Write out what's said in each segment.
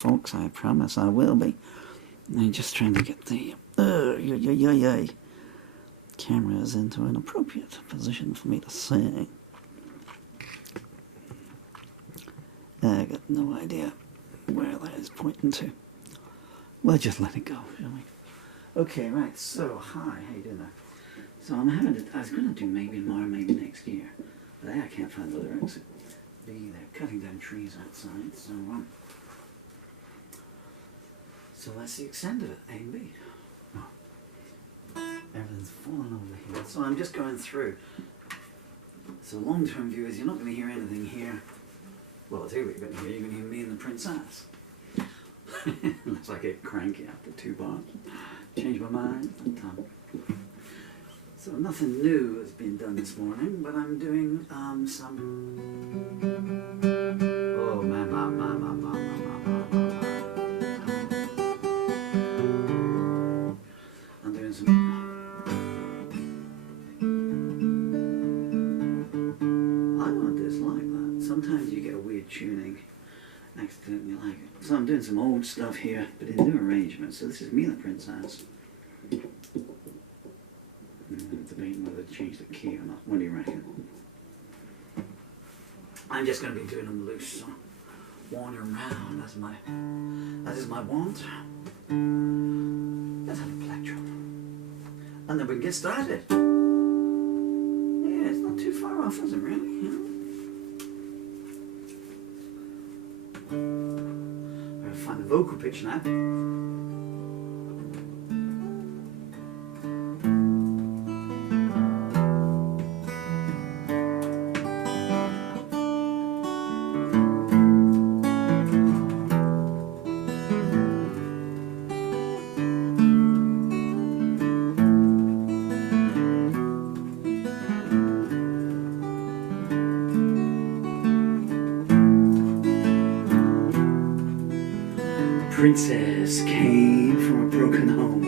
folks. I promise I will be. I'm just trying to get the cameras into an appropriate position for me to sing. I got no idea where that is pointing to. We'll just let it go, shall we? Okay, right, so, hi, how you doing there? So I was going to do maybe tomorrow, maybe next year. But I can't find the lyrics. They're cutting down trees outside, so that's the extent of it, A and B. Everything's falling over here. So I'm just going through. So long-term viewers, you're not going to hear anything here. Well, I'll tell you what you're going to hear. You're going to hear me and the princess. Looks like I get cranky after 2 bars. Change my mind. So nothing new has been done this morning, but I'm doing some... Oh, man. I'm doing some... I don't dislike that. Sometimes you get a weird tuning. Accidentally like it. So I'm doing some old stuff here, but in new arrangements. So this is me and the princess. I'm debating whether to change the key or not. What do you reckon? I'm just going to be doing them loose, so wandering around as is my want. Let's have a plectrum. And then we can get started. Yeah, it's not too far off, is it really? You know? I'm going to find the vocal pitch now. Princess came from a broken home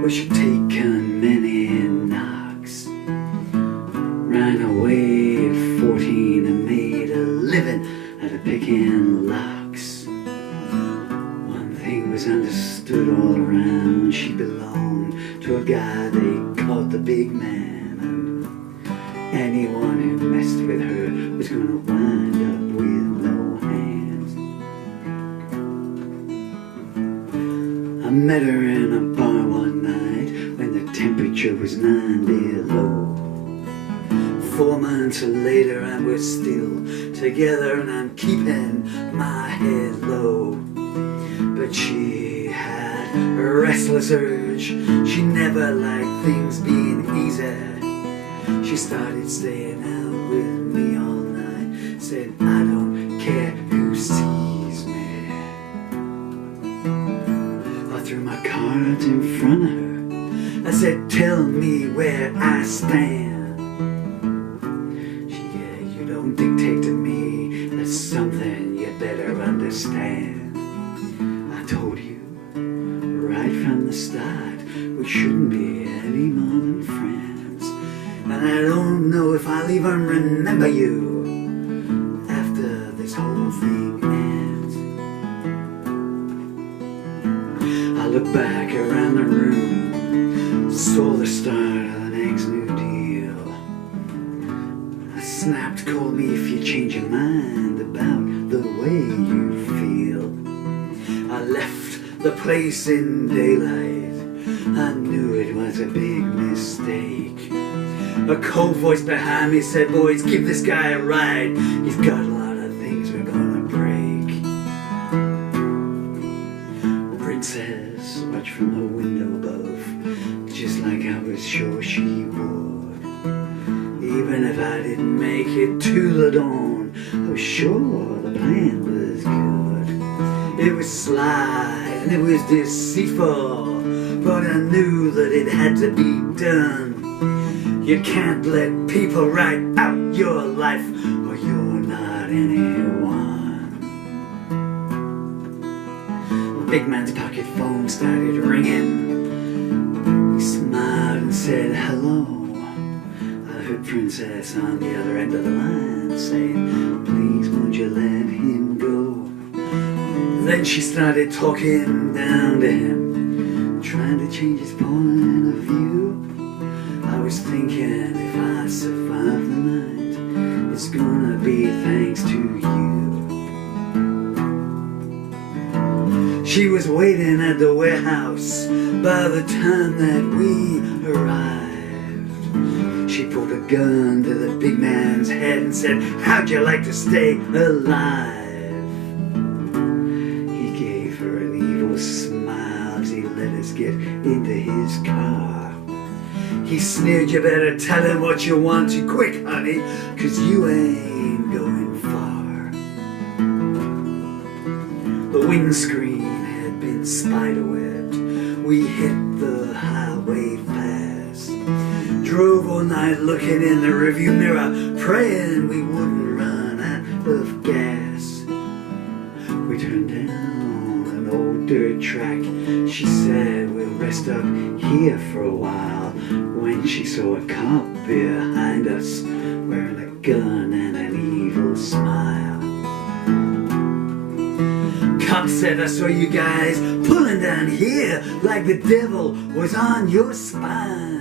where she'd taken many knocks. Ran away at 14 and made a living out of picking locks. One thing was understood all around: she belonged to a guy they called the big man, and anyone who messed with her was gonna wind up with no hands. I met her in a bar one night when the temperature was 90 low. 4 months later and we're still together, and I'm keeping my head low. But she had a restless urge. She never liked things being easy. She started staying out with me all night. Said, I don't care who sees me. I threw my cards in front of her. I said, tell me where I stand. She said, you don't dictate to me. That's something you better understand. I told you right from the start we shouldn't be any more than friends. And I don't know if I'll even remember you after this whole thing ends. I look back around the room, saw the start of the next new deal. I snapped, call me if you change your mind about the way you feel. I left the place in daylight. I knew it was a big mistake. A cold voice behind me said, boys, give this guy a ride. He's got a lot of things we're gonna break. Princess watched from her window above, just like I was sure she would. Even if I didn't make it to the dawn, I was sure the plan was good. It was sly and it was deceitful, but I knew that it had to be done. You can't let people write out your life, or you're not anyone. The big man's pocket phone started ringing. He smiled and said hello. I heard Princess on the other end of the line saying, please won't you let him go. Then she started talking down to him, trying to change his point of view. I was thinking, if I survive the night, it's gonna be thanks to you. She was waiting at the warehouse by the time that we arrived. She pulled a gun to the big man's head and said, "How'd you like to stay alive?" He gave her an evil smile as he let us get into his car. He sneered, "You better tell him what you want to quick, honey, 'cause you ain't going far." The windscreen had been spiderwebbed. We hit the highway fast. Drove all night looking in the rearview mirror, praying we wouldn't run out of gas. We turned down an old dirt track. She said, "We'll rest up here for a while," when she saw a cop behind us wearing a gun and an evil smile. Cop said, "I saw you guys pulling down here like the devil was on your spine.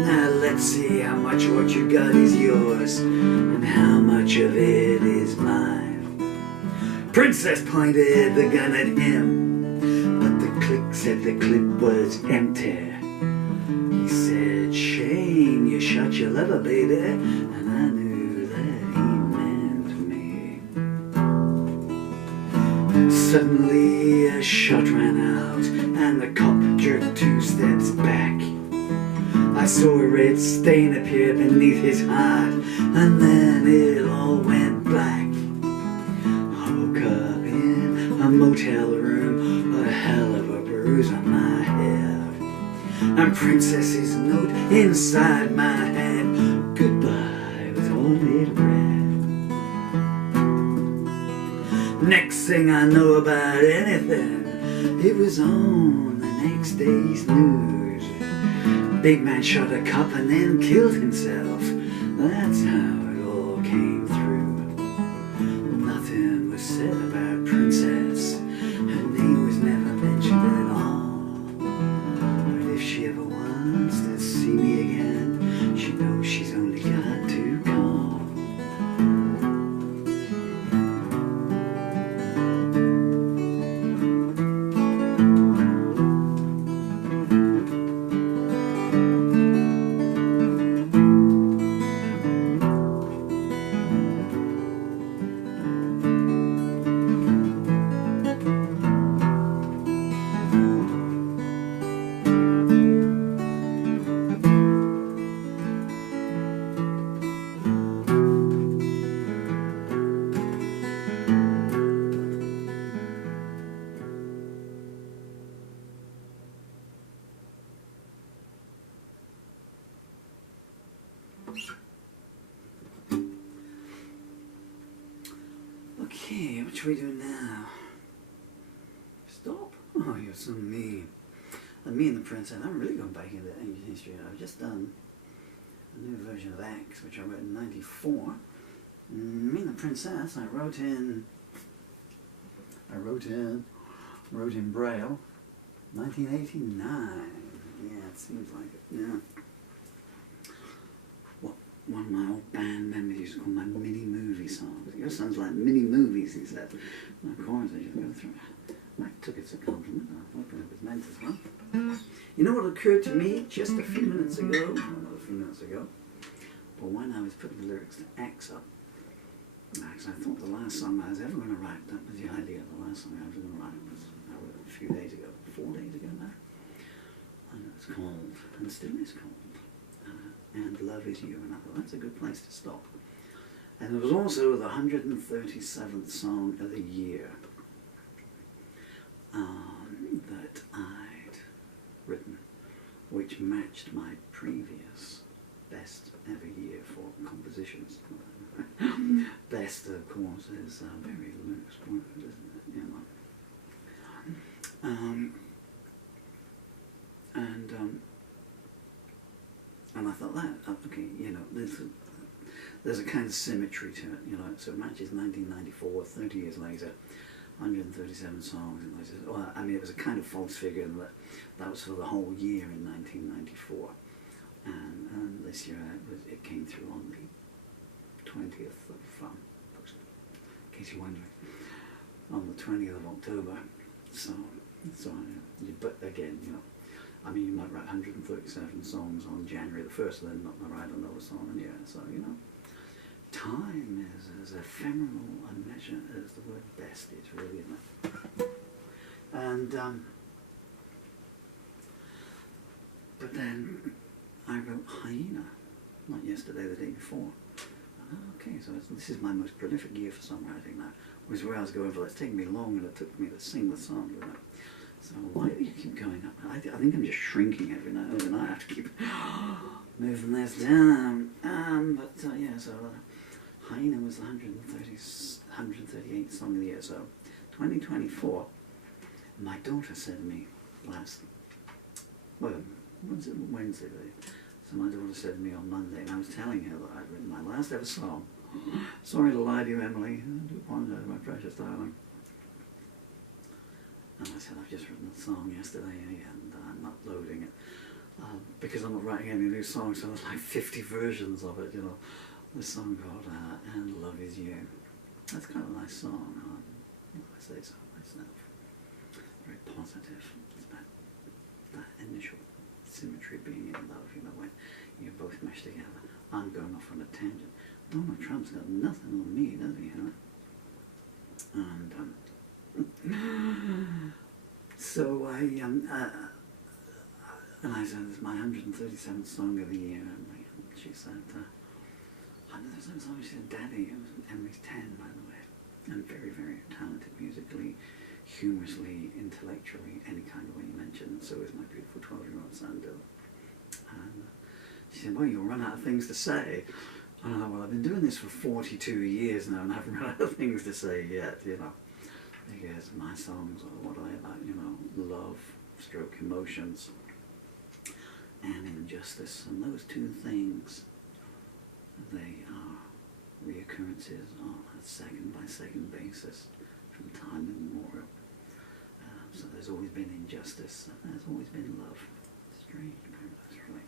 Now let's see how much what you got is yours and how much of it is mine." Princess pointed the gun at him, but the click said the clip was empty. He said, "Shame you shot your lover, baby," and I knew that he meant me. Suddenly a shot ran out and the cop jerked 2 steps back. I saw a red stain appear beneath his heart, and then it all went black. I woke up in a motel room, a hell of a bruise on my head, and Princess's note inside my hand. Goodbye was all it read. Next thing I know about anything, it was on the next day's news. Big man shot a cop and then killed himself. That's how it all came through. Nothing was said about Princess. Her name was never mentioned at all. But if she ever wants to see me again, she knows she's only got to call. Okay, what should we do now? Stop? Oh, you're so mean. Me and the Princess, I'm really going back into ancient history. I've just done a new version of Acts, which I wrote in '94. Me and the Princess, I wrote in Braille, 1989. Yeah, it seems like it, yeah. One of my old band members used to call my mini-movie songs. Your sounds like mini-movies, he said. And of course, I just go through it. I took it as a compliment. I hope it was meant as one. You know what occurred to me just a few minutes ago? Well, not a few minutes ago. But when I was putting the lyrics to X up, actually, I thought the last song I was ever going to write, that was the idea. The last song I was going to write was, I wrote it a few days ago, 4 days ago now. And it was called, and still is called, And Love Is You. And I thought, that's a good place to stop. And it was also the 137th song of the year that I'd written, which matched my previous best ever year for compositions. Best, of course, is a very loose word, isn't it? You know. And I thought that, okay, you know, there's a kind of symmetry to it, you know, so it matches 1994, 30 years later. 137 songs. And I said, well, I mean, it was a kind of false figure in that that was for the whole year in 1994. And this year it came through on the 20th of, in case you're wondering, on the 20th of October. So but again, you know, I mean, you might write 137 songs on January the 1st, and then not write another song in a year. So, you know, time is as ephemeral a measure as the word best is, really, isn't it? And, but then I wrote Hyena, not yesterday, the day before. Okay, so this is my most prolific year for songwriting now. Was where I was going for, it's taken me long, and it took me to sing the song, didn't it? So why do you keep going up? I think I'm just shrinking every now and then. I have to keep moving this down. Yeah, so Hyena was the 138th song of the year. So 2024, my daughter said to me Wednesday. So my daughter said to me on Monday, and I was telling her that I'd written my last ever song. Sorry to lie to you, Emily. I do apologize, my precious darling. And I said, I've just written a song yesterday and I'm uploading it because I'm not writing any new songs, so there's like 50 versions of it, you know. This song called And Love Is You. That's kind of a nice song. I say so myself. Very positive. It's about that initial symmetry being in love, you know, when you're both meshed together. I'm going off on a tangent. Donald Trump's got nothing on me, does he, you know? And so I said, it's my 137th song of the year, and she said, 137th song, she said, Daddy, it was Emily's 10, by the way, and very, very talented musically, humorously, intellectually, any kind of way you mention, and so is my beautiful 12-year-old son, Dylan. And she said, well, you'll run out of things to say. And I thought, well, I've been doing this for 42 years now, and I haven't run out of things to say yet, you know. Because my songs are what I about, you know, love, stroke emotions, and injustice. And those two things, they are reoccurrences on a second-by-second basis from time immemorial. So there's always been injustice, and there's always been love. Strange paradox, really.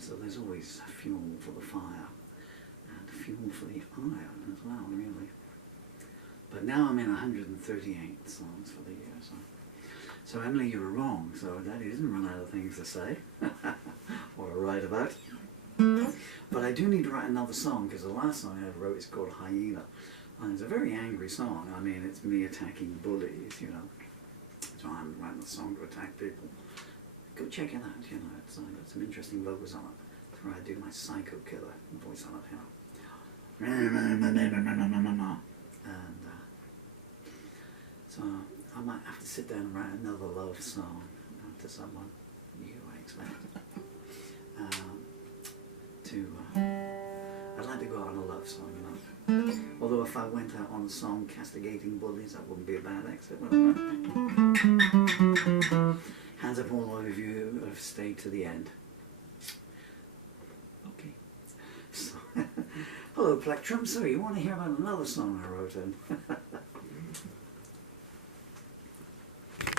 So there's always fuel for the fire, and fuel for the iron as well, really. But now I'm in 138 songs for the year. So Emily, you were wrong. So Daddy didn't run out of things to say or to write about. But I do need to write another song, because the last song I ever wrote is called Hyena. And it's a very angry song. I mean, it's me attacking bullies, you know. So I'm writing a song to attack people. Go check it out, you know. It's got some interesting vocals on it. That's where I do my psycho killer voice on it, you know. And so I might have to sit down and write another love song to someone, you I expect. I'd like to go out on a love song, you know. Although if I went out on a song castigating bullies, that wouldn't be a bad exit, would it? Hands up all of you who have stayed to the end. Okay. So, hello, Plectrum. So you want to hear about another song I wrote in?